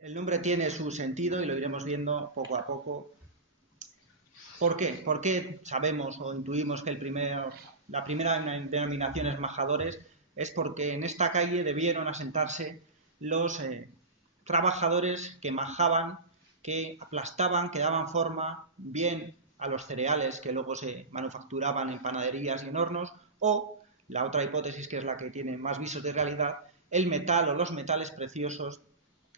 El nombre tiene su sentido y lo iremos viendo poco a poco. ¿Por qué? ¿Por qué sabemos o intuimos que la primera denominación es Majadores? Es porque en esta calle debieron asentarse los trabajadores que majaban, que aplastaban, que daban forma bien a los cereales que luego se manufacturaban en panaderías y en hornos, o, la otra hipótesis que es la que tiene más visos de realidad, el metal o los metales preciosos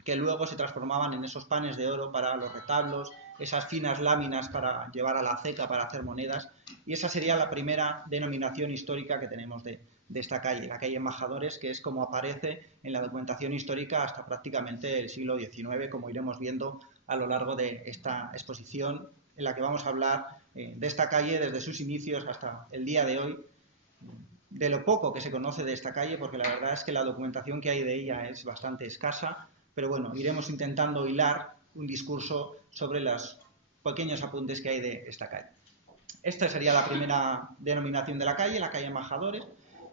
que luego se transformaban en esos panes de oro para los retablos, esas finas láminas para llevar a la ceca para hacer monedas, y esa sería la primera denominación histórica que tenemos de esta calle, la calle Embajadores, que es como aparece en la documentación histórica hasta prácticamente el siglo XIX, como iremos viendo a lo largo de esta exposición, en la que vamos a hablar de esta calle desde sus inicios hasta el día de hoy, de lo poco que se conoce de esta calle, porque la verdad es que la documentación que hay de ella es bastante escasa, pero bueno, iremos intentando hilar un discurso sobre los pequeños apuntes que hay de esta calle. Esta sería la primera denominación de la calle Embajadores,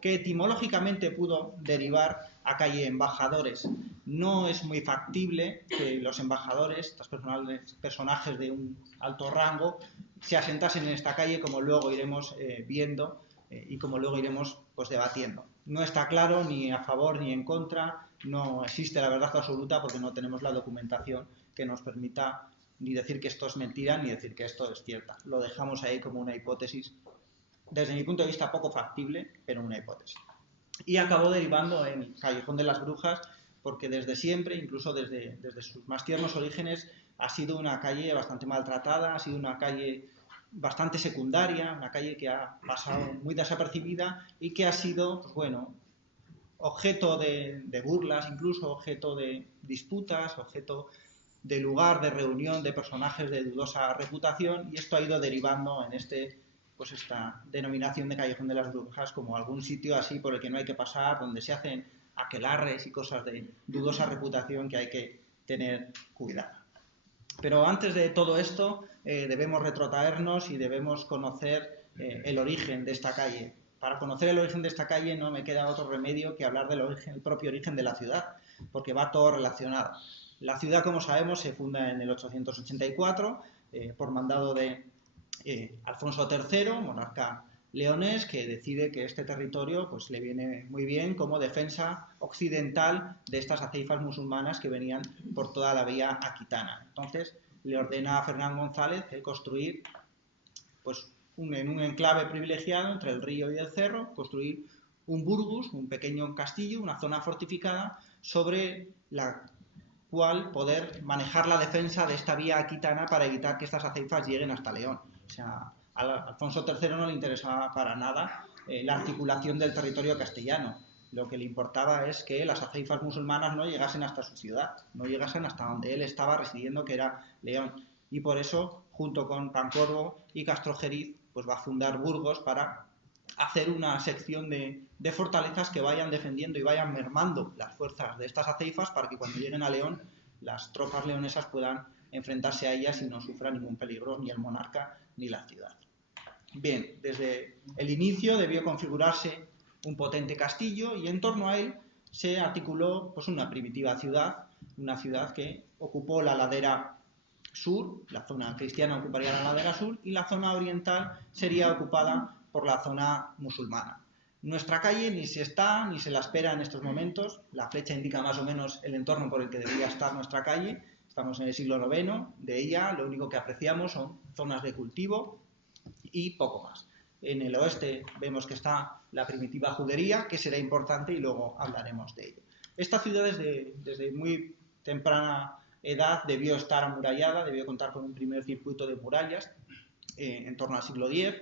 que etimológicamente pudo derivar a calle Embajadores. No es muy factible que los embajadores, estos personajes de un alto rango, se asentasen en esta calle, como luego iremos viendo y como luego iremos pues, debatiendo. No está claro ni a favor ni en contra, no existe la verdad absoluta porque no tenemos la documentación que nos permita ni decir que esto es mentira ni decir que esto es cierta. Lo dejamos ahí como una hipótesis, desde mi punto de vista poco factible, pero una hipótesis. Y acabó derivando en Callejón de las Brujas porque desde siempre, incluso desde sus más tiernos orígenes, ha sido una calle bastante maltratada, ha sido una calle bastante secundaria, una calle que ha pasado muy desapercibida y que ha sido, pues bueno, objeto de burlas, incluso objeto de disputas, objeto de lugar de reunión de personajes de dudosa reputación, y esto ha ido derivando en pues esta denominación de Callejón de las Brujas como algún sitio así por el que no hay que pasar, donde se hacen aquelarres y cosas de dudosa reputación que hay que tener cuidado. Pero antes de todo esto debemos retrotraernos y debemos conocer el origen de esta calle. Para conocer el origen de esta calle no me queda otro remedio que hablar del origen, el propio origen de la ciudad, porque va todo relacionado. La ciudad, como sabemos, se funda en el 884 por mandado de Alfonso III, monarca leonés, que decide que este territorio pues, le viene muy bien como defensa occidental de estas aceifas musulmanas que venían por toda la vía aquitana. Entonces le ordena a Fernán González el construir pues, en un enclave privilegiado entre el río y el cerro, construir un burgus, un pequeño castillo, una zona fortificada sobre la cual poder manejar la defensa de esta vía aquitana para evitar que estas aceifas lleguen hasta León. O sea, a Alfonso III no le interesaba para nada la articulación del territorio castellano. Lo que le importaba es que las aceifas musulmanas no llegasen hasta su ciudad, no llegasen hasta donde él estaba residiendo, que era León. Y por eso, junto con Pancorbo y Castrojeriz, pues va a fundar Burgos para hacer una sección de fortalezas que vayan defendiendo y vayan mermando las fuerzas de estas aceifas para que cuando lleguen a León las tropas leonesas puedan enfrentarse a ellas y no sufran ningún peligro ni el monarca ni la ciudad. Bien, desde el inicio debió configurarse un potente castillo y en torno a él se articuló pues, una primitiva ciudad, una ciudad que ocupó la ladera sur, la zona cristiana ocuparía la ladera sur y la zona oriental sería ocupada por la zona musulmana. Nuestra calle ni se está ni se la espera en estos momentos, la flecha indica más o menos el entorno por el que debería estar nuestra calle, estamos en el siglo IX, de ella lo único que apreciamos son zonas de cultivo y poco más. En el oeste vemos que está la primitiva judería, que será importante y luego hablaremos de ello. Esta ciudad desde muy temprana edad debió estar amurallada, debió contar con un primer circuito de murallas en torno al siglo X.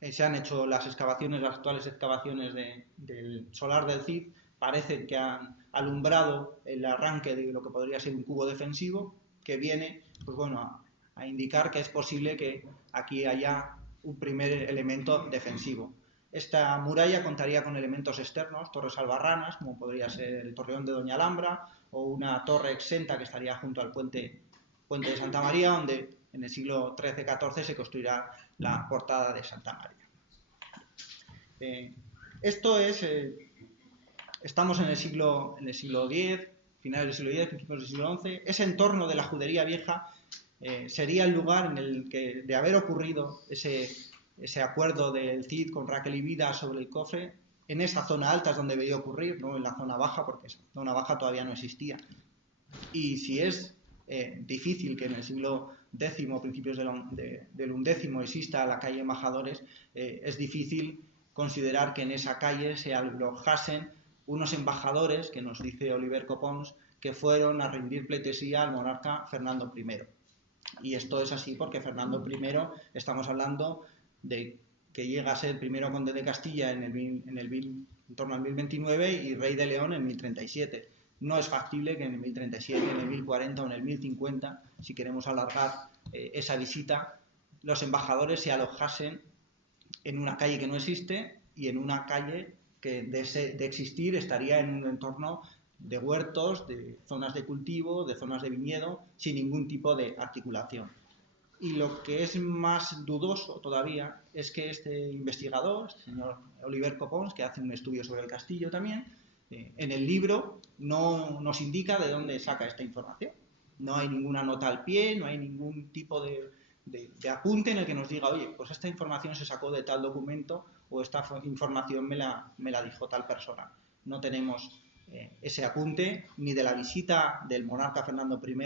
Se han hecho las excavaciones, las actuales excavaciones del solar del Cid, parece que han alumbrado el arranque de lo que podría ser un cubo defensivo, que viene pues bueno, a indicar que es posible que aquí haya un primer elemento defensivo. Esta muralla contaría con elementos externos, torres albarranas, como podría ser el torreón de Doña Alhambra, o una torre exenta que estaría junto al puente de Santa María, donde en el siglo XIII-XIV se construirá la portada de Santa María. Esto es, estamos en el siglo X, finales del siglo X, principios del siglo XI, ese entorno de la judería vieja sería el lugar en el que, de haber ocurrido ese acuerdo del Cid con Raquel y Vida sobre el cofre, en esa zona alta es donde debería ocurrir, no en la zona baja, porque esa zona baja todavía no existía. Y si es difícil que en el siglo X, principios del XI, exista la calle Embajadores, es difícil considerar que en esa calle se alojasen unos embajadores, que nos dice Oliver Copons, que fueron a rendir pleitesía al monarca Fernando I. Y esto es así porque Fernando I, estamos hablando de que llega a ser primero conde de Castilla en torno al 1029 y rey de León en 1037. No es factible que en el 1037, en el 1040 o en el 1050, si queremos alargar esa visita, los embajadores se alojasen en una calle que no existe y en una calle que de existir estaría en un entorno de huertos, de zonas de cultivo, de zonas de viñedo, sin ningún tipo de articulación. Y lo que es más dudoso todavía es que este investigador, el señor Oliver Copons, que hace un estudio sobre el castillo también, en el libro no nos indica de dónde saca esta información. No hay ninguna nota al pie, no hay ningún tipo de apunte en el que nos diga, oye, pues esta información se sacó de tal documento o esta información me la dijo tal persona. No tenemos ese apunte ni de la visita del monarca Fernando I,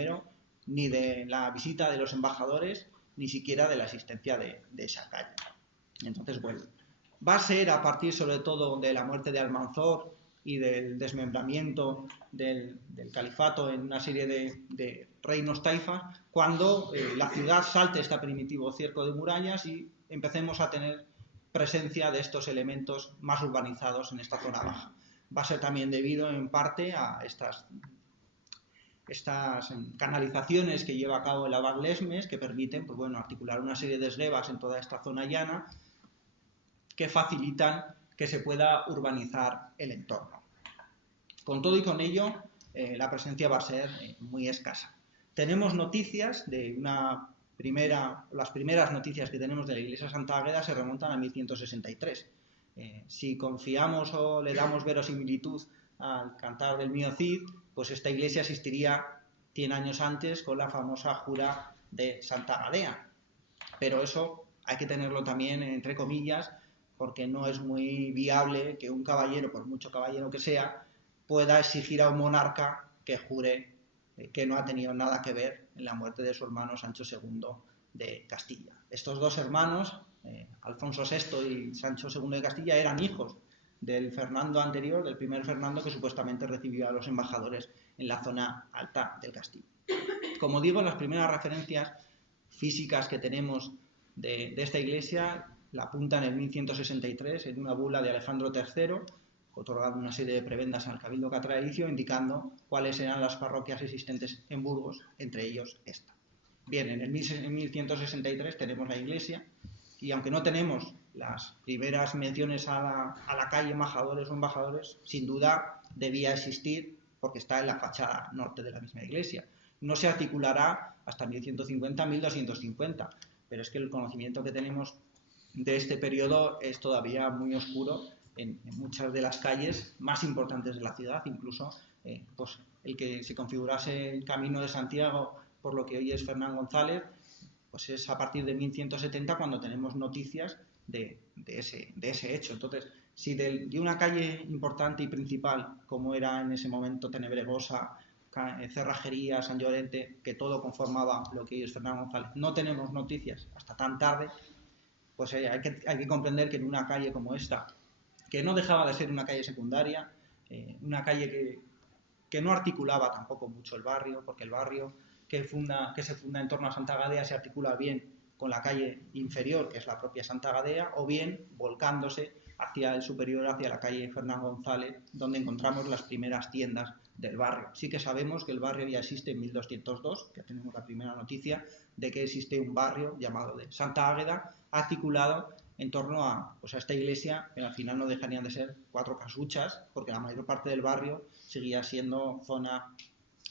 ni de la visita de los embajadores, ni siquiera de la existencia de esa calle. Entonces, bueno, va a ser a partir sobre todo de la muerte de Almanzor y del desmembramiento del califato en una serie de reinos taifas, cuando la ciudad salte este primitivo cerco de murallas y empecemos a tener presencia de estos elementos más urbanizados en esta zona baja. Va a ser también debido en parte a estas canalizaciones que lleva a cabo el abad Lesmes, que permiten, pues bueno, articular una serie de esguevas en toda esta zona llana que facilitan que se pueda urbanizar el entorno. Con todo y con ello, la presencia va a ser muy escasa. Tenemos noticias de las primeras noticias que tenemos de la iglesia de Santa Águeda se remontan a 1163. Si confiamos o le damos verosimilitud al cantar del mío Cid, pues esta iglesia existiría 100 años antes con la famosa jura de Santa Gadea. Pero eso hay que tenerlo también entre comillas, porque no es muy viable que un caballero, por mucho caballero que sea, pueda exigir a un monarca que jure que no ha tenido nada que ver en la muerte de su hermano Sancho II de Castilla. Estos dos hermanos, Alfonso VI y Sancho II de Castilla, eran hijos del Fernando anterior, del primer Fernando que supuestamente recibió a los embajadores en la zona alta del castillo. Como digo, las primeras referencias físicas que tenemos de esta iglesia la apuntan en 1163 en una bula de Alejandro III, otorgando una serie de prebendas al Cabildo Catralicio, indicando cuáles eran las parroquias existentes en Burgos, entre ellos esta. Bien, en 1163 tenemos la iglesia y aunque no tenemos las primeras menciones a la calle Embajadores o Embajadores, sin duda debía existir porque está en la fachada norte de la misma iglesia. No se articulará hasta 1150-1250, pero es que el conocimiento que tenemos de este periodo es todavía muy oscuro en muchas de las calles más importantes de la ciudad, incluso pues el que se configurase el Camino de Santiago por lo que hoy es Fernán González, pues es a partir de 1170 cuando tenemos noticias de ese hecho. Entonces, si de una calle importante y principal, como era en ese momento Tenebregosa, Cerrajería, San Llorente, que todo conformaba lo que hoy es Fernán González, no tenemos noticias hasta tan tarde, pues hay que comprender que en una calle como esta, que no dejaba de ser una calle secundaria, una calle que no articulaba tampoco mucho el barrio, porque el barrio que se funda en torno a Santa Gadea se articula bien con la calle inferior, que es la propia Santa Gadea, o bien volcándose hacia el superior, hacia la calle Fernán González, donde encontramos las primeras tiendas del barrio. Sí que sabemos que el barrio ya existe en 1202, que tenemos la primera noticia de que existe un barrio llamado de Santa Águeda, articulado en torno a esta iglesia, que al final no dejarían de ser 4 casuchas, porque la mayor parte del barrio seguía siendo zona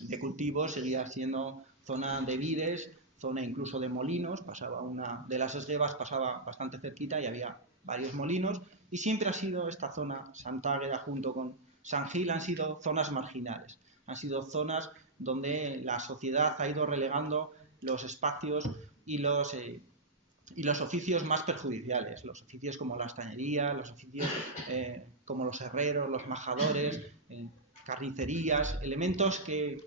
de cultivos, seguía siendo zona de vides, zona incluso de molinos, pasaba una de las esguevas, pasaba bastante cerquita y había varios molinos, y siempre ha sido esta zona, Santa Águeda junto con San Gil, han sido zonas marginales. Han sido zonas donde la sociedad ha ido relegando los espacios y los oficios más perjudiciales, los oficios como la estañería, los oficios como los herreros, los majadores, carnicerías, elementos que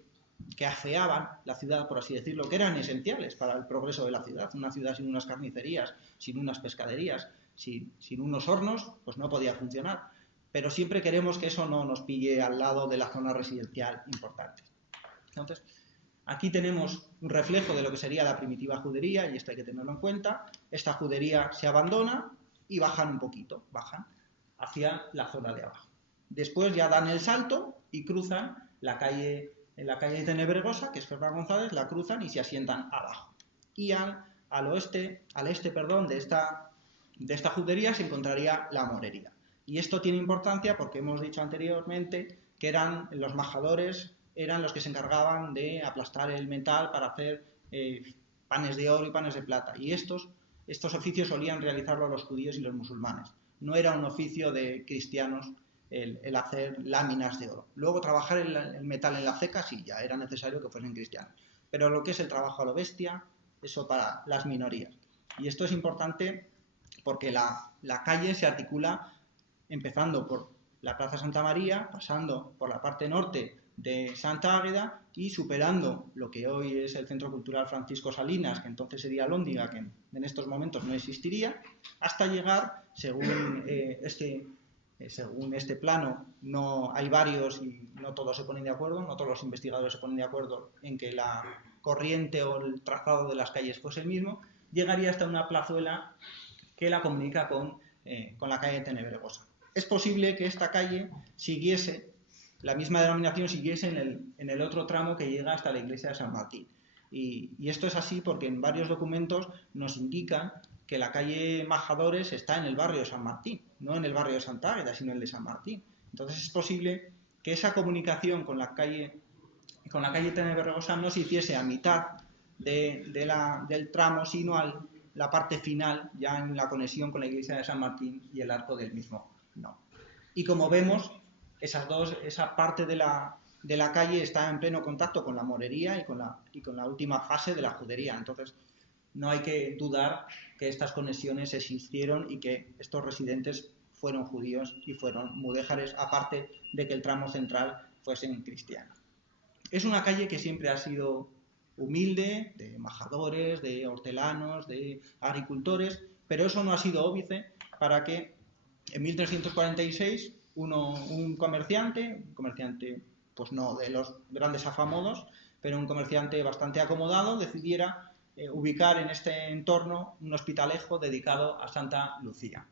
afeaban la ciudad, por así decirlo, que eran esenciales para el progreso de la ciudad. Una ciudad sin unas carnicerías, sin unas pescaderías, sin unos hornos, pues no podía funcionar. Pero siempre queremos que eso no nos pille al lado de la zona residencial importante. Entonces, aquí tenemos un reflejo de lo que sería la primitiva judería, y esto hay que tenerlo en cuenta. Esta judería se abandona y bajan un poquito, bajan hacia la zona de abajo. Después ya dan el salto y cruzan la calle Tenebregosa, que es Fernán González, la cruzan y se asientan abajo. Y al este de esta judería se encontraría la morería. Y esto tiene importancia porque hemos dicho anteriormente que los majadores eran los que se encargaban de aplastar el metal para hacer panes de oro y panes de plata. Y estos oficios solían realizarlo los judíos y los musulmanes. No era un oficio de cristianos el hacer láminas de oro. Luego trabajar el metal en la ceca sí, ya era necesario que fuesen cristianos. Pero lo que es el trabajo a lo bestia, eso para las minorías. Y esto es importante porque la calle se articula empezando por la Plaza Santa María, pasando por la parte norte de Santa Águeda y superando lo que hoy es el Centro Cultural Francisco Salinas, que entonces sería Lóndiga, que en estos momentos no existiría, hasta llegar, según este plano, no hay varios y no todos se ponen de acuerdo, no todos los investigadores se ponen de acuerdo en que la corriente o el trazado de las calles fuese el mismo, llegaría hasta una plazuela que la comunica con la calle Tenebregosa. Es posible que esta calle siguiese, la misma denominación siguiese en el otro tramo que llega hasta la iglesia de San Martín. Y esto es así porque en varios documentos nos indican que la calle Majadores está en el barrio de San Martín, no en el barrio de Santa Águeda, sino en el de San Martín. Entonces es posible que esa comunicación con la calle Tenebregosa no se hiciese a mitad del tramo, sino a la parte final, ya en la conexión con la iglesia de San Martín y el arco del mismo. No. Y como vemos, esa parte de la calle está en pleno contacto con la morería y con la última fase de la judería. Entonces, no hay que dudar que estas conexiones existieron y que estos residentes fueron judíos y fueron mudéjares, aparte de que el tramo central fuesen cristianos. Es una calle que siempre ha sido humilde, de majadores, de hortelanos, de agricultores, pero eso no ha sido óbice para que en 1346 un comerciante, pues no de los grandes afamosos, pero un comerciante bastante acomodado, decidiera ubicar en este entorno un hospitalejo dedicado a Santa Lucía.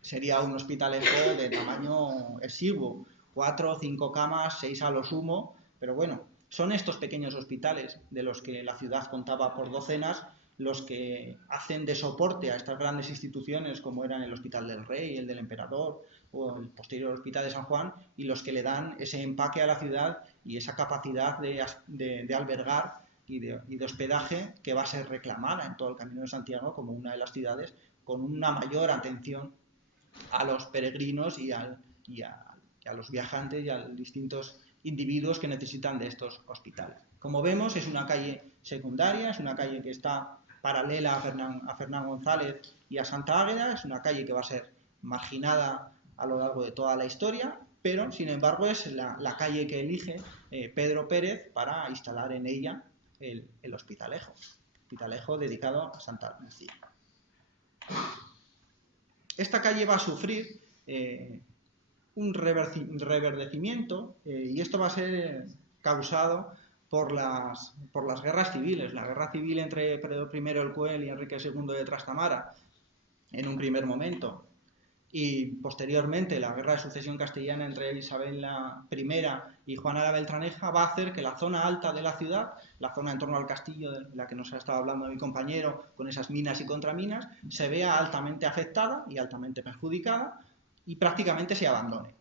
Sería un hospitalejo de tamaño exiguo, 4 o 5 camas, 6 a lo sumo, pero bueno, son estos pequeños hospitales de los que la ciudad contaba por docenas los que hacen de soporte a estas grandes instituciones como eran el Hospital del Rey, el del Emperador o el posterior Hospital de San Juan, y los que le dan ese empaque a la ciudad y esa capacidad de albergar y de hospedaje que va a ser reclamada en todo el Camino de Santiago como una de las ciudades con una mayor atención a los peregrinos y a los viajantes y a los distintos individuos que necesitan de estos hospitales. Como vemos, es una calle secundaria, es una calle que está paralela a Fernán González y a Santa Águeda, es una calle que va a ser marginada a lo largo de toda la historia, pero sin embargo es la calle que elige Pedro Pérez para instalar en ella el hospitalejo dedicado a Santa Lucía. Esta calle va a sufrir un reverdecimiento y esto va a ser causado por las guerras civiles. La guerra civil entre Pedro I el Cruel y Enrique II de Trastámara en un primer momento, y posteriormente la guerra de sucesión castellana entre Isabel I y Juana la Beltraneja, va a hacer que la zona alta de la ciudad, la zona en torno al castillo de la que nos ha estado hablando mi compañero, con esas minas y contraminas, se vea altamente afectada y altamente perjudicada y prácticamente se abandone.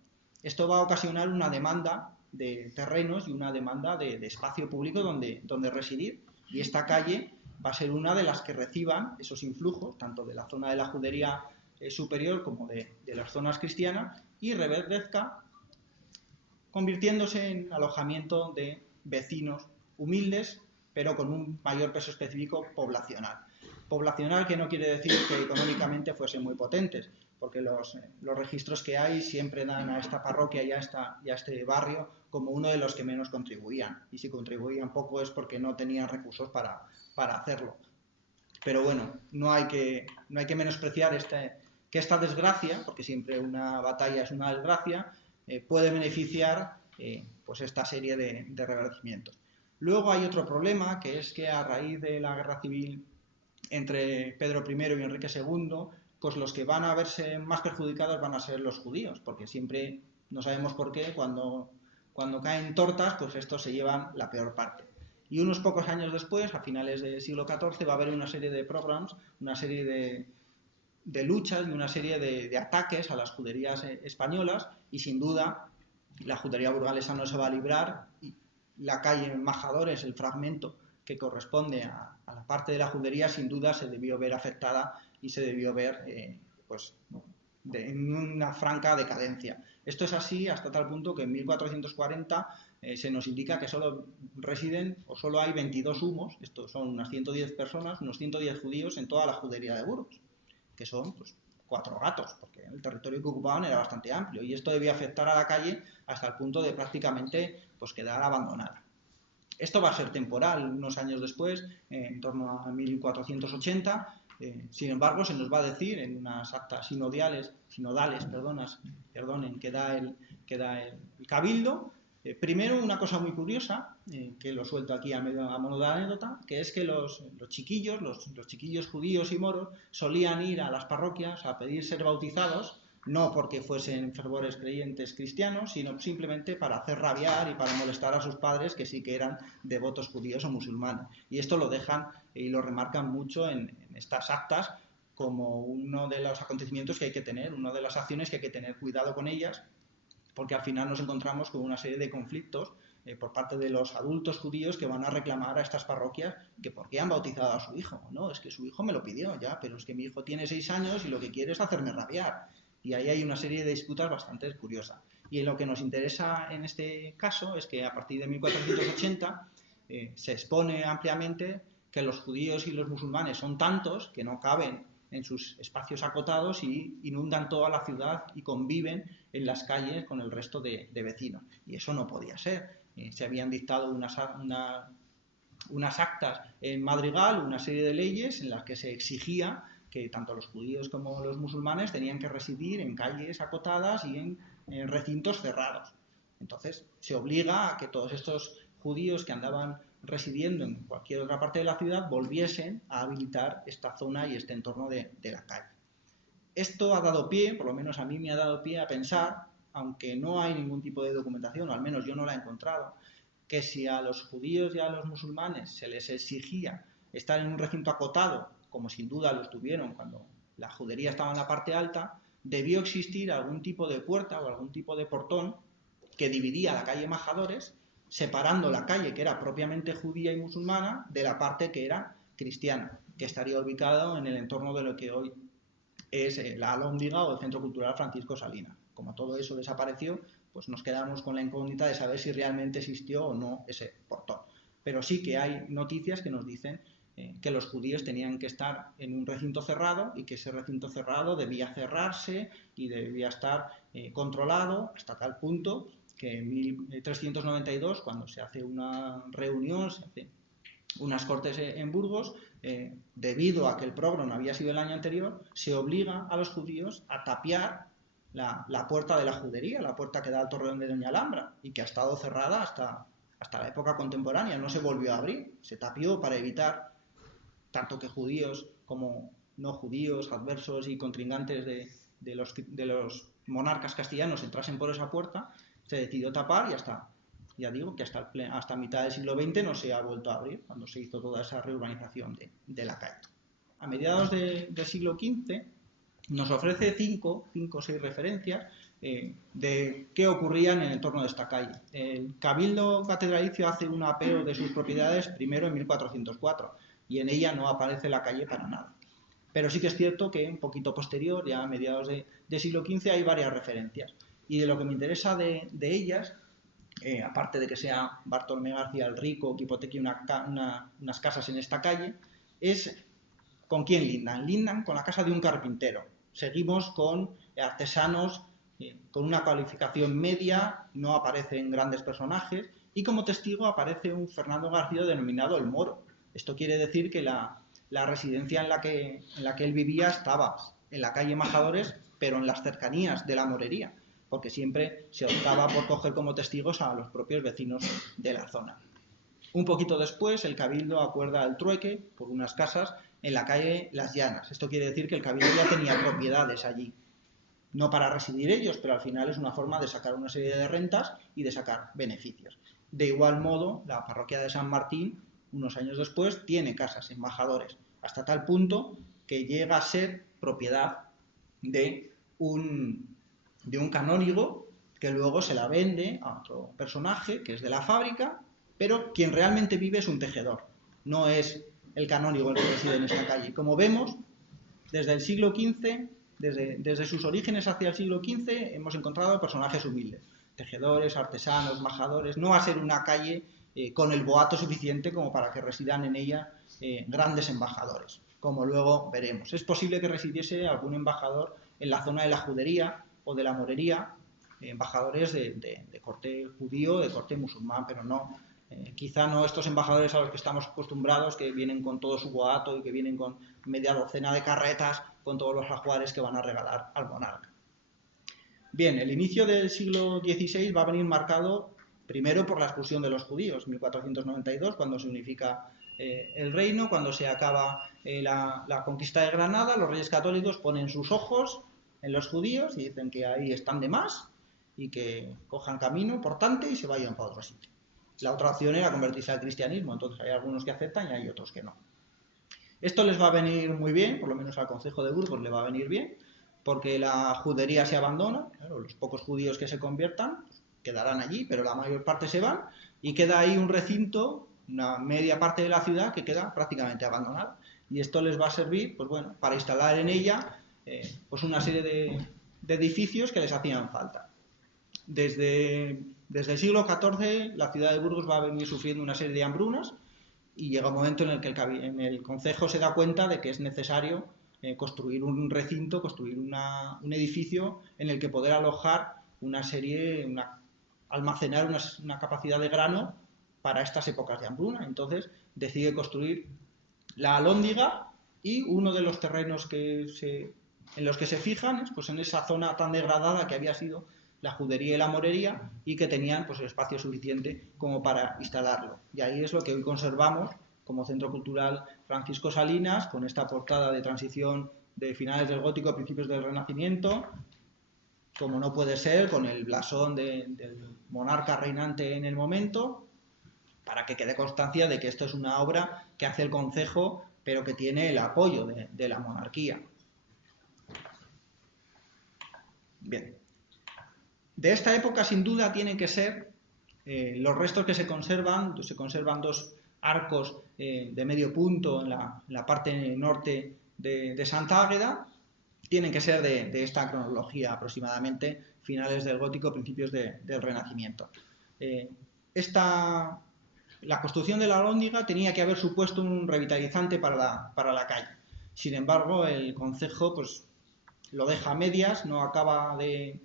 Esto va a ocasionar una demanda de terrenos y una demanda de espacio público donde residir, y esta calle va a ser una de las que reciban esos influjos, tanto de la zona de la judería superior como de las zonas cristianas, y reverdezca convirtiéndose en alojamiento de vecinos humildes, pero con un mayor peso específico poblacional. Poblacional que no quiere decir que económicamente fuesen muy potentes, porque los registros que hay siempre dan a esta parroquia y a este barrio como uno de los que menos contribuían. Y si contribuían poco es porque no tenían recursos para hacerlo. Pero bueno, no hay que menospreciar que esta desgracia, porque siempre una batalla es una desgracia, puede beneficiar pues esta serie de revertimientos. Luego hay otro problema, que es que a raíz de la guerra civil entre Pedro I y Enrique II, pues los que van a verse más perjudicados van a ser los judíos, porque siempre, no sabemos por qué, cuando caen tortas, pues estos se llevan la peor parte. Y unos pocos años después, a finales del siglo XIV, va a haber una serie de programas, una serie de luchas y una serie de ataques a las juderías españolas, y sin duda la judería burgalesa no se va a librar, y la calle Majadores, el fragmento que corresponde a la parte de la judería, sin duda se debió ver afectada y se debió ver pues, en una franca decadencia. Esto es así hasta tal punto que en 1440 se nos indica que solo residen o solo hay 22 humos, estos son unas 110 personas, unos 110 judíos en toda la judería de Burgos, que son pues 4 gatos, porque el territorio que ocupaban era bastante amplio, y esto debía afectar a la calle hasta el punto de prácticamente pues, quedar abandonada. Esto va a ser temporal, unos años después, en torno a 1480, sin embargo, se nos va a decir en unas actas sinodales, que da el Cabildo, primero una cosa muy curiosa, que lo suelto aquí a modo de anécdota, que es que los chiquillos judíos y moros solían ir a las parroquias a pedir ser bautizados, no porque fuesen fervores creyentes cristianos, sino simplemente para hacer rabiar y para molestar a sus padres, que sí que eran devotos judíos o musulmanes. Y esto lo dejan y lo remarcan mucho en estas actas como uno de los acontecimientos que hay que tener, una de las acciones que hay que tener cuidado con ellas, porque al final nos encontramos con una serie de conflictos por parte de los adultos judíos que van a reclamar a estas parroquias que por qué han bautizado a su hijo. No, es que su hijo me lo pidió ya, pero es que mi hijo tiene 6 años y lo que quiere es hacerme rabiar. Y ahí hay una serie de disputas bastante curiosas. Y en lo que nos interesa en este caso es que a partir de 1480 se expone ampliamente que los judíos y los musulmanes son tantos que no caben en sus espacios acotados y inundan toda la ciudad y conviven en las calles con el resto de vecinos. Y eso no podía ser. Se habían dictado unas actas en Madrigal, una serie de leyes en las que se exigía que tanto los judíos como los musulmanes tenían que residir en calles acotadas y en recintos cerrados. Entonces se obliga a que todos estos judíos que andaban residiendo en cualquier otra parte de la ciudad volviesen a habilitar esta zona y este entorno de la calle. Esto ha dado pie, por lo menos a mí me ha dado pie a pensar, aunque no hay ningún tipo de documentación, o al menos yo no la he encontrado, que si a los judíos y a los musulmanes se les exigía estar en un recinto acotado, como sin duda lo estuvieron cuando la judería estaba en la parte alta, debió existir algún tipo de puerta o algún tipo de portón que dividía la calle Majadores, separando la calle que era propiamente judía y musulmana de la parte que era cristiana, que estaría ubicado en el entorno de lo que hoy es la Alhóndiga o el Centro Cultural Francisco Salinas. Como todo eso desapareció, pues nos quedamos con la incógnita de saber si realmente existió o no ese portón. Pero sí que hay noticias que nos dicen que los judíos tenían que estar en un recinto cerrado y que ese recinto cerrado debía cerrarse y debía estar controlado hasta tal punto que en 1392, cuando se hace una reunión, se hace unas cortes en Burgos, debido a que el pogrom había sido el año anterior, se obliga a los judíos a tapiar la puerta de la judería, la puerta que da al torreón de Doña Alhambra, y que ha estado cerrada hasta la época contemporánea, no se volvió a abrir, se tapió para evitar tanto que judíos como no judíos, adversos y contrincantes de los monarcas castellanos entrasen por esa puerta, se decidió tapar y ya digo que hasta mitad del siglo XX no se ha vuelto a abrir, cuando se hizo toda esa reurbanización de la calle. A mediados del siglo XV nos ofrece 5 o 6 referencias de qué ocurría en el entorno de esta calle. El Cabildo Catedralicio hace un apeo de sus propiedades primero en 1404 y en ella no aparece la calle para nada. Pero sí que es cierto que un poquito posterior, ya a mediados del siglo XV, hay varias referencias. Y de lo que me interesa de ellas aparte de que sea Bartolomé García el Rico que hipoteque unas casas en esta calle, es ¿con quién lindan? Lindan con la casa de un carpintero. Seguimos con artesanos con una cualificación media, no aparecen grandes personajes, y como testigo aparece un Fernando García denominado el Moro. Esto quiere decir que la residencia en la que él vivía estaba en la calle Majadores, pero en las cercanías de la morería, porque siempre se optaba por coger como testigos a los propios vecinos de la zona. Un poquito después, el Cabildo acuerda el trueque por unas casas en la calle Las Llanas. Esto quiere decir que el Cabildo ya tenía propiedades allí, no para residir ellos, pero al final es una forma de sacar una serie de rentas y de sacar beneficios. De igual modo, la parroquia de San Martín, unos años después, tiene casas en Majadores, hasta tal punto que llega a ser propiedad de un canónigo que luego se la vende a otro personaje que es de la fábrica, pero quien realmente vive es un tejedor, no es el canónigo el que reside en esta calle. Como vemos, desde el siglo XV, desde sus orígenes hacia el siglo XV, hemos encontrado personajes humildes, tejedores, artesanos, majadores. No va a ser una calle con el boato suficiente como para que residan en ella grandes embajadores, como luego veremos. Es posible que residiese algún embajador en la zona de la judería o de la morería, embajadores de corte judío, de corte musulmán, pero no, quizá no estos embajadores a los que estamos acostumbrados, que vienen con todo su boato y que vienen con media docena de carretas con todos los ajuares que van a regalar al monarca. Bien, el inicio del siglo XVI va a venir marcado primero por la expulsión de los judíos, 1492, cuando se unifica el reino, cuando se acaba la conquista de Granada. Los reyes católicos ponen sus ojos en los judíos y dicen que ahí están de más y que cojan camino portante y se vayan para otro sitio. La otra opción era convertirse al cristianismo, entonces hay algunos que aceptan y hay otros que no. Esto les va a venir muy bien, por lo menos al Concejo de Burgos le va a venir bien, porque la judería se abandona, claro, los pocos judíos que se conviertan quedarán allí, pero la mayor parte se van y queda ahí un recinto, una media parte de la ciudad que queda prácticamente abandonada. Y esto les va a servir, pues bueno, para instalar en ella pues una serie de edificios que les hacían falta. Desde el siglo XIV la ciudad de Burgos va a venir sufriendo una serie de hambrunas y llega un momento en el que el concejo se da cuenta de que es necesario construir un recinto, construir un edificio en el que poder alojar almacenar una capacidad de grano para estas épocas de hambruna. Entonces decide construir la Alhóndiga y uno de los terrenos en los que se fijan es pues en esa zona tan degradada que había sido la judería y la morería y que tenían pues el espacio suficiente como para instalarlo. Y ahí es lo que hoy conservamos como Centro Cultural Francisco Salinas, con esta portada de transición de finales del Gótico a principios del Renacimiento, como no puede ser, con el blasón del monarca reinante en el momento, para que quede constancia de que esto es una obra que hace el concejo, pero que tiene el apoyo de la monarquía. Bien. De esta época, sin duda, tienen que ser los restos que se conservan dos arcos de medio punto en la parte norte de Santa Águeda, tienen que ser de esta cronología, aproximadamente finales del Gótico, principios del Renacimiento. La construcción de la Alhóndiga tenía que haber supuesto un revitalizante para la calle. Sin embargo, el concejo pues, lo deja a medias, no acaba de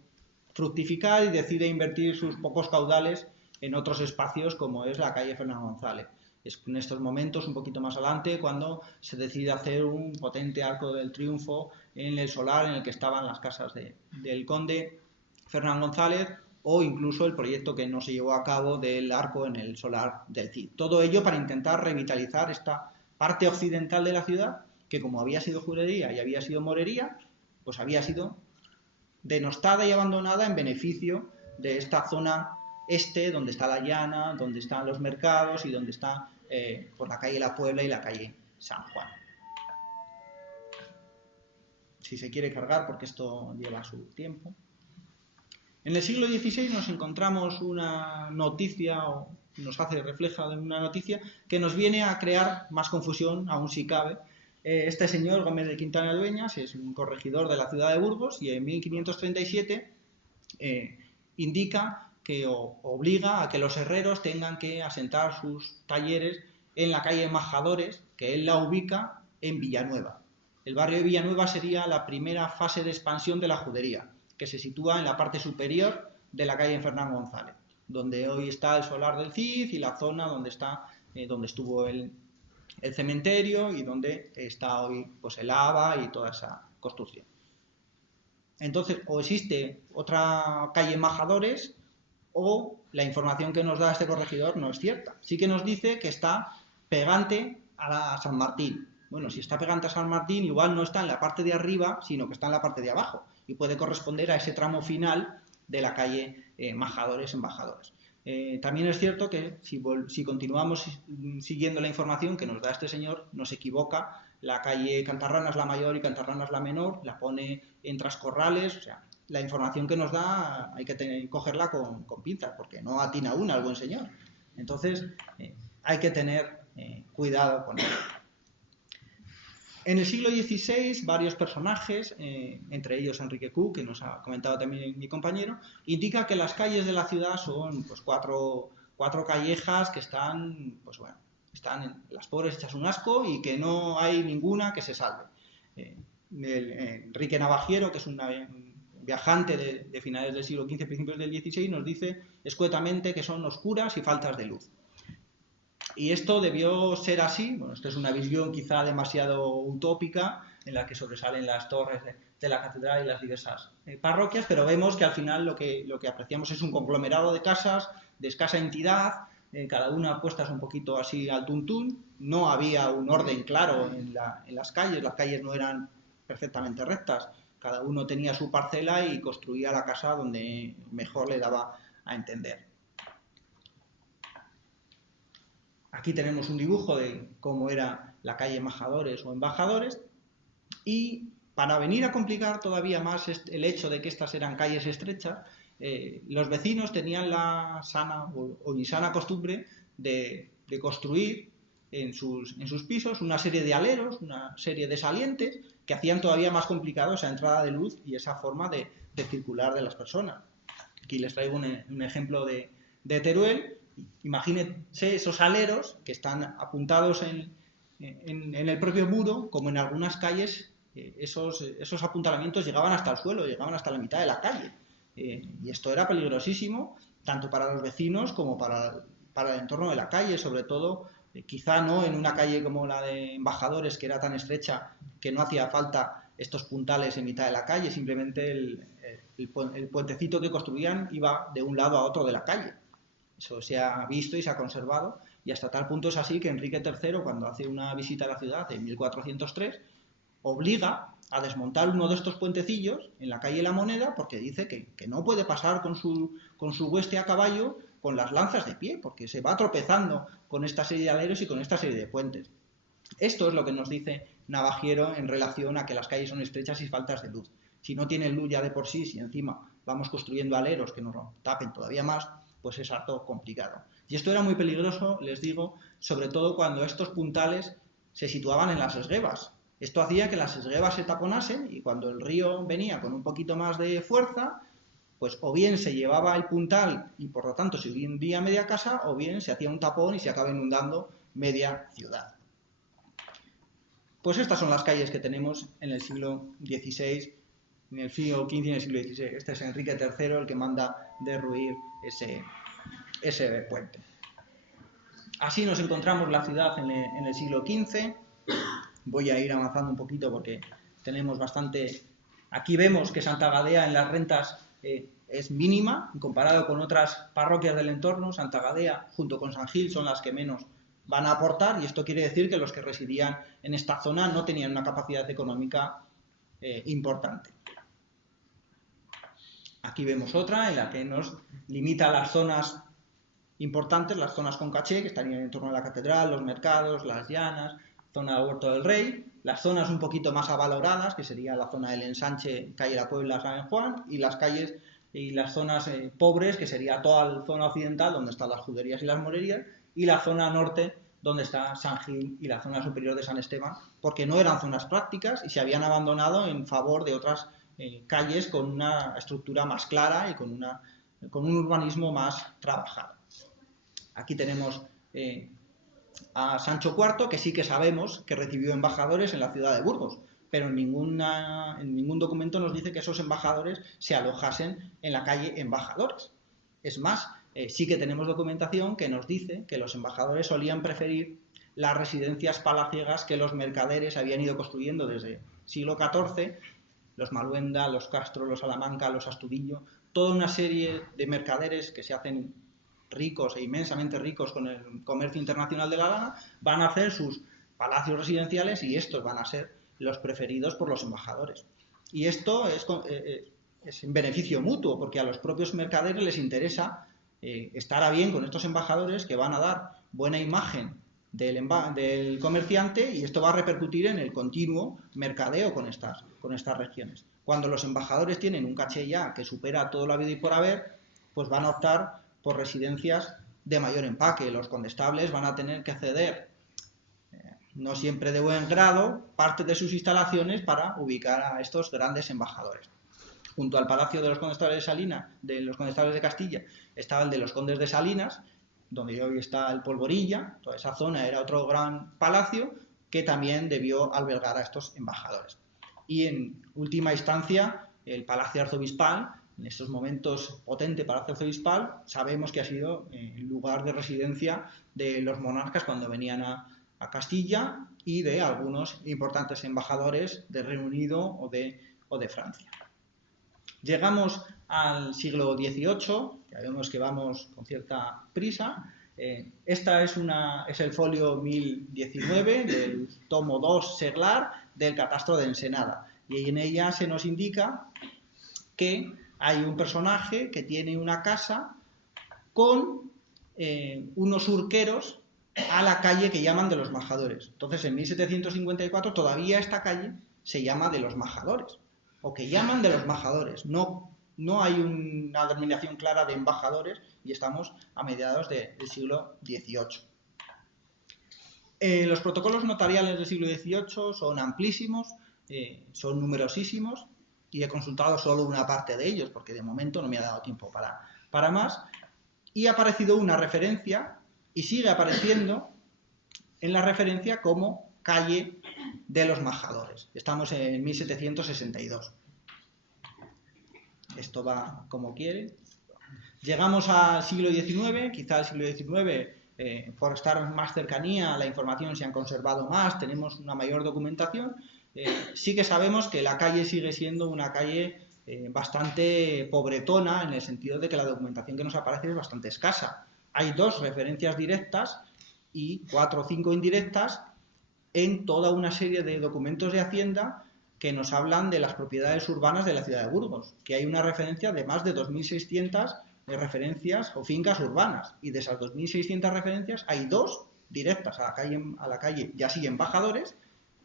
fructificar y decide invertir sus pocos caudales en otros espacios como es la calle Fernán González. Es en estos momentos, un poquito más adelante, cuando se decide hacer un potente arco del triunfo en el solar en el que estaban las casas del conde Fernán González, o incluso el proyecto que no se llevó a cabo del arco en el solar del Cid. Todo ello para intentar revitalizar esta parte occidental de la ciudad, que como había sido judería y había sido morería, pues había sido denostada y abandonada en beneficio de esta zona este, donde está la llana, donde están los mercados y donde está por la calle La Puebla y la calle San Juan. Si se quiere cargar, porque esto lleva su tiempo. En el siglo XVI nos encontramos una noticia, o refleja una noticia, que nos viene a crear más confusión, aún si cabe. Este señor, Gómez de Quintana Dueñas, es un corregidor de la ciudad de Burgos y en 1537 indica que obliga a que los herreros tengan que asentar sus talleres en la calle Majadores, que él la ubica en Villanueva. El barrio de Villanueva sería la primera fase de expansión de la judería, que se sitúa en la parte superior de la calle Fernán González, donde hoy está el solar del Cid y la zona donde estuvo el cementerio y donde está hoy pues el ABA y toda esa construcción. Entonces, o existe otra calle Majadores o la información que nos da este corregidor no es cierta. Sí que nos dice que está pegante a San Martín. Bueno, si está pegante a San Martín, igual no está en la parte de arriba, sino que está en la parte de abajo y puede corresponder a ese tramo final de la calle Majadores-Embajadores. También es cierto que si continuamos siguiendo la información que nos da este señor, nos equivoca. La calle Cantarranas la mayor y Cantarranas la menor, la pone en Trascorrales, o sea, la información que nos da hay que cogerla con pinzas, porque no atina una al buen señor. Entonces, hay que tener cuidado con ello. En el siglo XVI, varios personajes, entre ellos Enrique Cook, que nos ha comentado también mi compañero, indica que las calles de la ciudad son pues, cuatro callejas que están, pues bueno, están las pobres hechas un asco y que no hay ninguna que se salve. Enrique Navajiero, que es un viajante de finales del siglo XV, principios del XVI, nos dice escuetamente que son oscuras y faltas de luz. Y esto debió ser así. Bueno, esto es una visión quizá demasiado utópica en la que sobresalen las torres de la catedral y las diversas parroquias, pero vemos que al final lo que apreciamos es un conglomerado de casas de escasa entidad, cada una puestas un poquito así al tuntún. No había un orden claro en las calles no eran perfectamente rectas, cada uno tenía su parcela y construía la casa donde mejor le daba a entender. Aquí tenemos un dibujo de cómo era la calle Majadores o Embajadores, y para venir a complicar todavía más el hecho de que estas eran calles estrechas, los vecinos tenían la sana o insana costumbre de construir en sus pisos una serie de aleros, una serie de salientes que hacían todavía más complicado esa entrada de luz y esa forma de circular de las personas. Aquí les traigo un ejemplo de Teruel. Imagínense esos aleros que están apuntados en el propio muro, como en algunas calles esos apuntalamientos llegaban hasta el suelo, llegaban hasta la mitad de la calle. Y esto era peligrosísimo, tanto para los vecinos como para el entorno de la calle, sobre todo, quizá no en una calle como la de Embajadores, que era tan estrecha que no hacía falta estos puntales en mitad de la calle, simplemente el puentecito que construían iba de un lado a otro de la calle. Eso se ha visto y se ha conservado, y hasta tal punto es así que Enrique III, cuando hace una visita a la ciudad en 1403, obliga a desmontar uno de estos puentecillos en la calle La Moneda, porque dice que no puede pasar con su hueste a caballo con las lanzas de pie, porque se va tropezando con esta serie de aleros y con esta serie de puentes. Esto es lo que nos dice Navajiero en relación a que las calles son estrechas y faltas de luz. Si no tienen luz ya de por sí, si encima vamos construyendo aleros que nos tapen todavía más, pues es harto complicado. Y esto era muy peligroso, les digo, sobre todo cuando estos puntales se situaban en las esguevas. Esto hacía que las esguevas se taponasen, y cuando el río venía con un poquito más de fuerza, pues o bien se llevaba el puntal y por lo tanto se hundía media casa, o bien se hacía un tapón y se acaba inundando media ciudad. Pues estas son las calles que tenemos en el siglo XVI, en el siglo XV y en el siglo XVI. Este es Enrique III el que manda derruir ese puente. Así nos encontramos la ciudad en el siglo XV. Voy a ir avanzando un poquito porque tenemos bastante. Aquí vemos que Santa Gadea en las rentas es mínima comparado con otras parroquias del entorno. Santa Gadea junto con San Gil son las que menos van a aportar, y esto quiere decir que los que residían en esta zona no tenían una capacidad económica importante. Aquí vemos otra en la que nos limita las zonas importantes, las zonas con caché, que estarían en torno a la catedral, los mercados, las llanas, zona del Huerto del Rey, las zonas un poquito más avaloradas, que sería la zona del ensanche, calle La Puebla, San Juan, y las calles y las zonas pobres, que sería toda la zona occidental, donde están las juderías y las morerías, y la zona norte, donde está San Gil y la zona superior de San Esteban, porque no eran zonas prácticas y se habían abandonado en favor de otras calles con una estructura más clara y con una con un urbanismo más trabajado. Aquí tenemos a Sancho IV, que sí que sabemos que recibió embajadores en la ciudad de Burgos, pero en ningún documento nos dice que esos embajadores se alojasen en la calle Embajadores. Es más, sí que tenemos documentación que nos dice que los embajadores solían preferir las residencias palaciegas que los mercaderes habían ido construyendo desde el siglo XIV, los Maluenda, los Castro, los Salamanca, los Astudillo, toda una serie de mercaderes que se hacen ricos e inmensamente ricos con el comercio internacional de la lana, van a hacer sus palacios residenciales y estos van a ser los preferidos por los embajadores. Y esto es en beneficio mutuo, porque a los propios mercaderes les interesa estar a bien con estos embajadores que van a dar buena imagen del comerciante, y esto va a repercutir en el continuo mercadeo con estas regiones. Cuando los embajadores tienen un caché ya que supera todo lo habido y por haber, pues van a optar por residencias de mayor empaque. Los condestables van a tener que ceder, no siempre de buen grado, parte de sus instalaciones para ubicar a estos grandes embajadores. Junto al palacio de los condestables de Salinas, de los condestables de Castilla, estaba el de los condes de Salinas, donde hoy está el Polvorilla. Toda esa zona era otro gran palacio que también debió albergar a estos embajadores. Y en última instancia, el Palacio Arzobispal, en estos momentos potente Palacio Arzobispal, sabemos que ha sido el lugar de residencia de los monarcas cuando venían a Castilla, y de algunos importantes embajadores del Reino Unido o de Francia. Llegamos al siglo XVIII, ya vemos que vamos con cierta prisa. Esta es el folio 1019 del tomo 2 seglar del Catastro de Ensenada, y en ella se nos indica que hay un personaje que tiene una casa con unos urqueros a la calle que llaman de los Majadores. Entonces, en 1754 todavía esta calle se llama de los Majadores, o que llaman de los Majadores. No hay una denominación clara de embajadores, y estamos a mediados del siglo XVIII. Los protocolos notariales del siglo XVIII son amplísimos, son numerosísimos, y he consultado solo una parte de ellos, porque de momento no me ha dado tiempo para más, y ha aparecido una referencia, y sigue apareciendo en la referencia como calle de los Majadores. Estamos en 1762. Esto va como quiere. Llegamos al siglo XIX, quizá el siglo XIX, por estar más cercanía, la información se han conservado más, tenemos una mayor documentación. Sí que sabemos que la calle sigue siendo una calle bastante pobretona, en el sentido de que la documentación que nos aparece es bastante escasa. Hay 2 referencias directas y 4 o 5 indirectas en toda una serie de documentos de Hacienda que nos hablan de las propiedades urbanas de la ciudad de Burgos, que hay una referencia de más de 2.600 referencias o fincas urbanas, y de esas 2.600 referencias hay 2 directas a la calle ya sí Embajadores,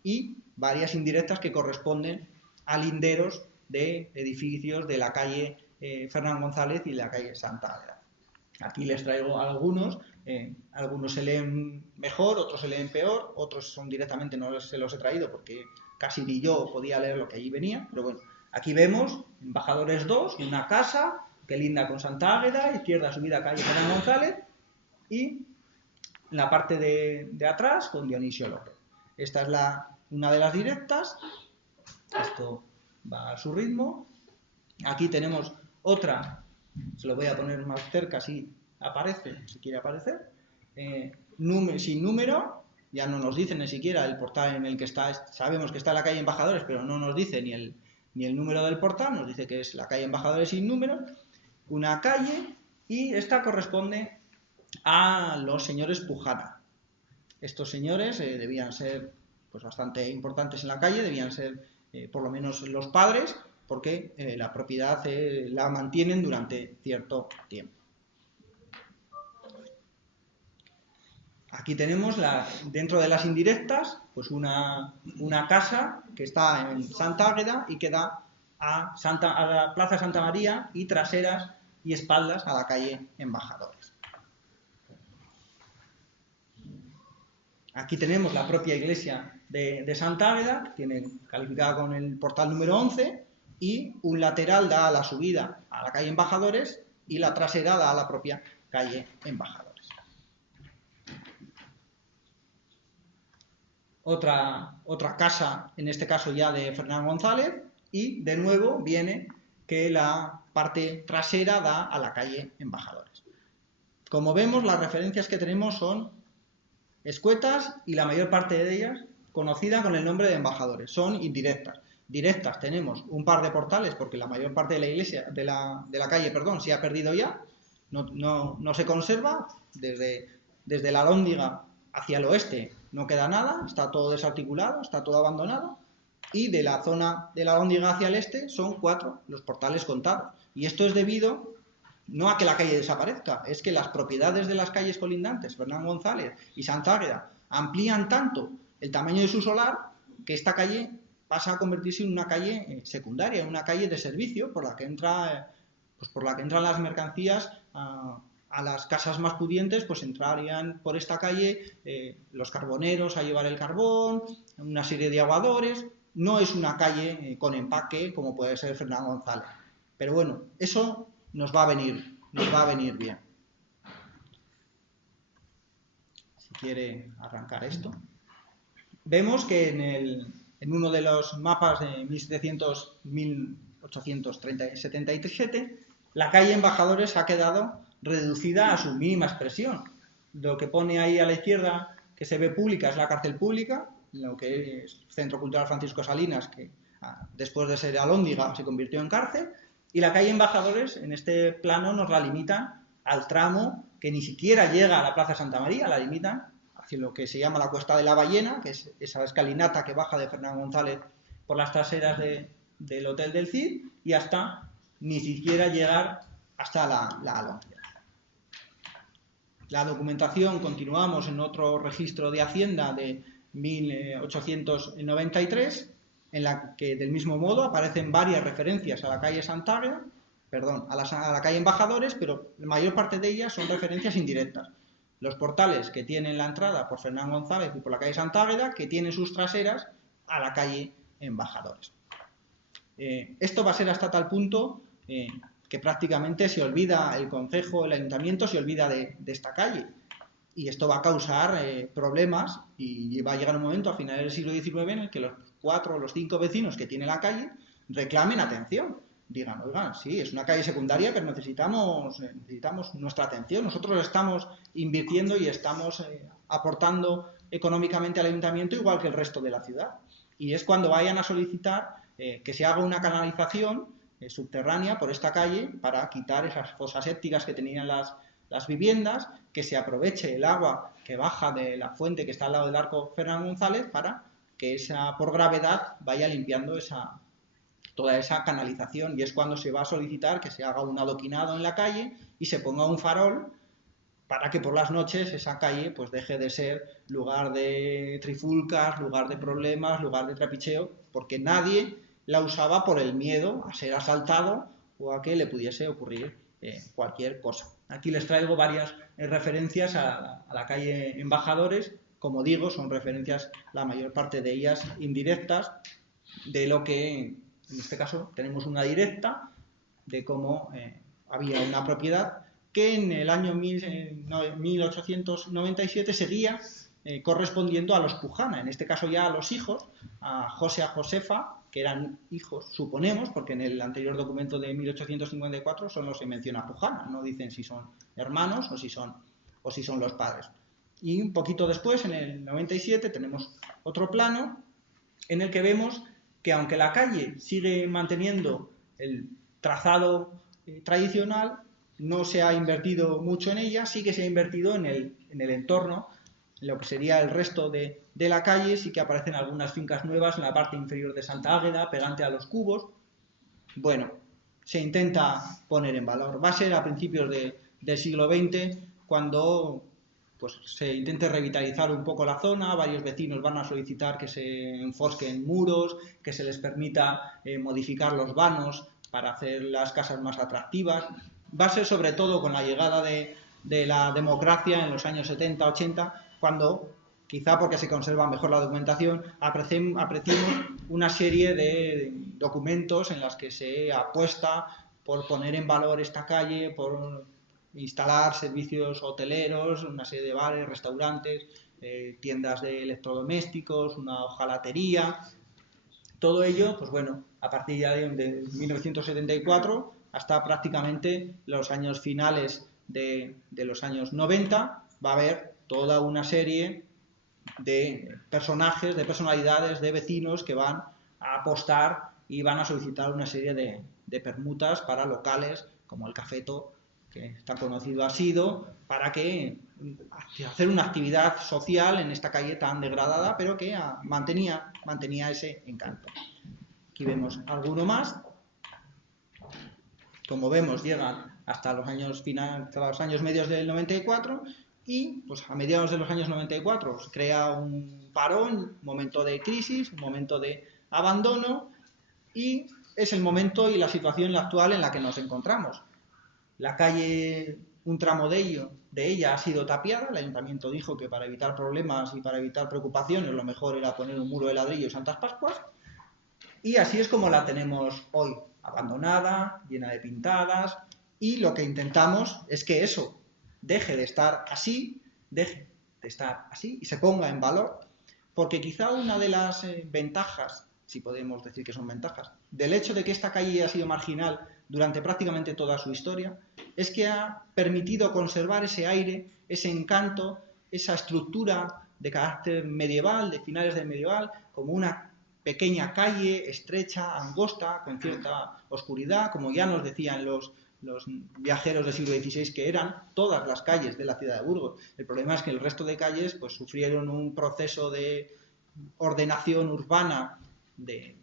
y varias indirectas que corresponden a linderos de edificios de la calle Fernán González y la calle Santa Águeda. Aquí les traigo algunos se leen mejor, otros se leen peor, otros son directamente, no se los he traído porque casi ni yo podía leer lo que allí venía, pero bueno, aquí vemos Embajadores 2, una casa que linda con Santa Águeda, izquierda subida calle Fernán González, y en la parte de atrás con Dionisio López. Esta es una de las directas, esto va a su ritmo. Aquí tenemos otra, se lo voy a poner más cerca si aparece, si quiere aparecer, sin número, ya no nos dice ni siquiera el portal en el que está, sabemos que está en la calle Embajadores, pero no nos dice ni el número del portal, nos dice que es la calle Embajadores sin número, una calle, y esta corresponde a los señores Pujana. Estos señores debían ser pues bastante importantes en la calle, debían ser por lo menos los padres, porque la propiedad la mantienen durante cierto tiempo. Aquí tenemos dentro de las indirectas pues una casa que está en Santa Águeda y que da a la Plaza Santa María, y traseras y espaldas a la calle Embajadores. Aquí tenemos la propia iglesia de Santa Águeda, tiene calificada con el portal número 11, y un lateral da a la subida a la calle Embajadores, y la trasera da a la propia calle Embajadores. Otra casa, en este caso ya de Fernán González, y de nuevo viene que la parte trasera da a la calle Embajadores. Como vemos, las referencias que tenemos son escuetas y la mayor parte de ellas conocida con el nombre de Embajadores, son indirectas. Directas tenemos un par de portales porque la mayor parte de la iglesia, de la calle, perdón, se ha perdido ya, no se conserva, desde la Alhóndiga hacia el oeste no queda nada, está todo desarticulado, está todo abandonado, y de la zona de la Alhóndiga hacia el este son 4 los portales contados. Y esto es debido no a que la calle desaparezca, es que las propiedades de las calles colindantes, Fernán González y Santa Águeda, amplían tanto el tamaño de su solar que esta calle pasa a convertirse en una calle secundaria, en una calle de servicio por la que entran las mercancías a las casas más pudientes, pues entrarían por esta calle los carboneros a llevar el carbón, una serie de aguadores. No es una calle con empaque como puede ser Fernán González. Pero bueno, eso nos va a venir bien. Si quiere arrancar esto. Vemos que en uno de los mapas de 1877, la calle Embajadores ha quedado reducida a su mínima expresión. Lo que pone ahí a la izquierda, que se ve pública, es la cárcel pública, lo que es Centro Cultural Francisco Salinas, que después de ser Alhóndiga se convirtió en cárcel, y la calle Embajadores, en este plano, nos la limitan al tramo que ni siquiera llega a la Plaza Santa María, la limitan hacia lo que se llama la Cuesta de la Ballena, que es esa escalinata que baja de Fernán González por las traseras del Hotel del Cid, y hasta ni siquiera llegar hasta la Alhóndiga. La documentación, continuamos en otro registro de Hacienda de 1893, en la que del mismo modo aparecen varias referencias a la calle Santa Águeda, perdón, a la calle Embajadores, pero la mayor parte de ellas son referencias indirectas. Los portales que tienen la entrada por Fernán González y por la calle Santa Águeda, que tienen sus traseras a la calle Embajadores. Esto va a ser hasta tal punto que prácticamente se olvida el concejo, el ayuntamiento se olvida de esta calle. Y esto va a causar problemas y va a llegar un momento a finales del siglo XIX en el que los 4 o los 5 vecinos que tiene la calle reclamen atención. Digan, oigan, sí, es una calle secundaria, pero necesitamos nuestra atención. Nosotros estamos invirtiendo y estamos aportando económicamente al ayuntamiento igual que el resto de la ciudad. Y es cuando vayan a solicitar que se haga una canalización subterránea por esta calle para quitar esas fosas sépticas que tenían las viviendas, que se aproveche el agua que baja de la fuente que está al lado del arco Fernán González para que esa, por gravedad, vaya limpiando toda esa canalización, y es cuando se va a solicitar que se haga un adoquinado en la calle y se ponga un farol para que por las noches esa calle pues deje de ser lugar de trifulcas, lugar de problemas, lugar de trapicheo, porque nadie la usaba por el miedo a ser asaltado o a que le pudiese ocurrir cualquier cosa. Aquí les traigo varias referencias a la calle Embajadores. Como digo, son referencias, la mayor parte de ellas indirectas, de lo que, en este caso, tenemos una directa de cómo había una propiedad que en el año 1897 seguía correspondiendo a los Pujana, en este caso ya a los hijos, a José a Josefa, que eran hijos, suponemos, porque en el anterior documento de 1854 solo se menciona Pujana, no dicen si son hermanos o si son los padres. Y un poquito después, en el 97, tenemos otro plano en el que vemos que aunque la calle sigue manteniendo el trazado tradicional, no se ha invertido mucho en ella, sí que se ha invertido en el entorno, en lo que sería el resto de la calle. Sí que aparecen algunas fincas nuevas en la parte inferior de Santa Águeda, pegante a los cubos. Bueno, se intenta poner en valor. Va a ser a principios del siglo XX cuando pues, se intente revitalizar un poco la zona. Varios vecinos van a solicitar que se enfosquen muros, que se les permita modificar los vanos para hacer las casas más atractivas. Va a ser sobre todo con la llegada de la democracia en los años 70-80, cuando, quizá porque se conserva mejor la documentación, apreciemos una serie de documentos en las que se apuesta por poner en valor esta calle, por instalar servicios hoteleros, una serie de bares, restaurantes, tiendas de electrodomésticos, una hojalatería. Todo ello, pues bueno, a partir ya de 1974 hasta prácticamente los años finales de los años 90 va a haber toda una serie de personajes, de personalidades, de vecinos que van a apostar y van a solicitar una serie de permutas para locales como el Cafeto, que tan conocido ha sido, para que hacer una actividad social en esta calle tan degradada, pero que mantenía ese encanto. Aquí vemos alguno más. Como vemos, llegan hasta los años medios del 94 y pues a mediados de los años 94 se crea un parón, un momento de crisis, un momento de abandono, y es el momento y la situación actual en la que nos encontramos. La calle, un tramo de ella ha sido tapiada. El ayuntamiento dijo que para evitar problemas y para evitar preocupaciones lo mejor era poner un muro de ladrillo y Santas Pascuas, y así es como la tenemos hoy, abandonada, llena de pintadas, y lo que intentamos es que eso deje de estar así y se ponga en valor, porque quizá una de las ventajas, si podemos decir que son ventajas, del hecho de que esta calle ha sido marginal durante prácticamente toda su historia, es que ha permitido conservar ese aire, ese encanto, esa estructura de carácter medieval, de finales del medieval, como una pequeña calle, estrecha, angosta, con cierta oscuridad, como ya nos decían los viajeros del siglo XVI que eran todas las calles de la ciudad de Burgos. El problema es que el resto de calles pues sufrieron un proceso de ordenación urbana de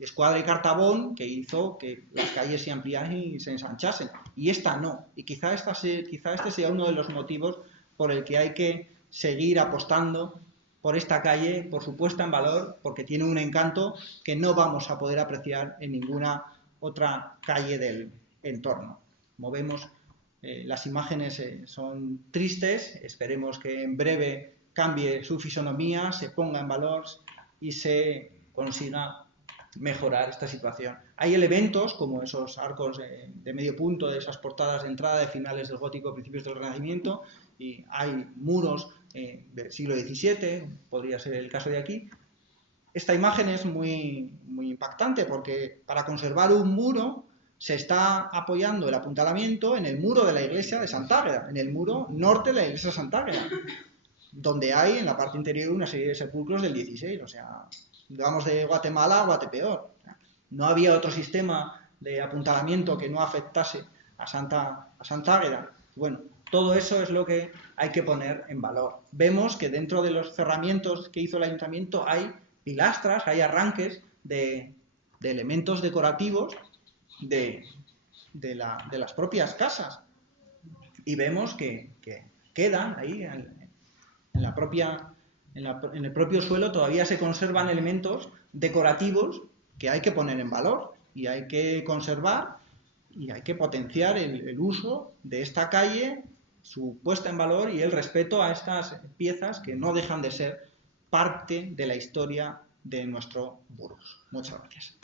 Escuadra y Cartabón que hizo que las calles se ampliasen y se ensanchasen, y esta no, y quizá este sea uno de los motivos por el que hay que seguir apostando por esta calle, por su puesta en valor, porque tiene un encanto que no vamos a poder apreciar en ninguna otra calle del entorno. Como vemos, las imágenes son tristes, esperemos que en breve cambie su fisonomía, se ponga en valor y se consiga mejorar esta situación. Hay elementos como esos arcos de medio punto, de esas portadas de entrada de finales del gótico, principios del Renacimiento, y hay muros del siglo XVII, podría ser el caso de aquí. Esta imagen es muy, muy impactante porque para conservar un muro se está apoyando el apuntalamiento en el muro de la iglesia de Sant'Àgueda, en el muro norte de la iglesia de Sant'Àgueda, donde hay en la parte interior una serie de sepulcros del XVI, o sea, vamos de Guatemala a Guatepeor. No había otro sistema de apuntalamiento que no afectase a Sant'Àgueda. Bueno, todo eso es lo que hay que poner en valor. Vemos que dentro de los cerramientos que hizo el ayuntamiento hay pilastras, hay arranques de elementos decorativos de las propias casas. Y vemos que quedan ahí en el propio suelo, todavía se conservan elementos decorativos que hay que poner en valor y hay que conservar y hay que potenciar el uso de esta calle, su puesta en valor y el respeto a estas piezas que no dejan de ser parte de la historia de nuestro Burgos. Muchas gracias.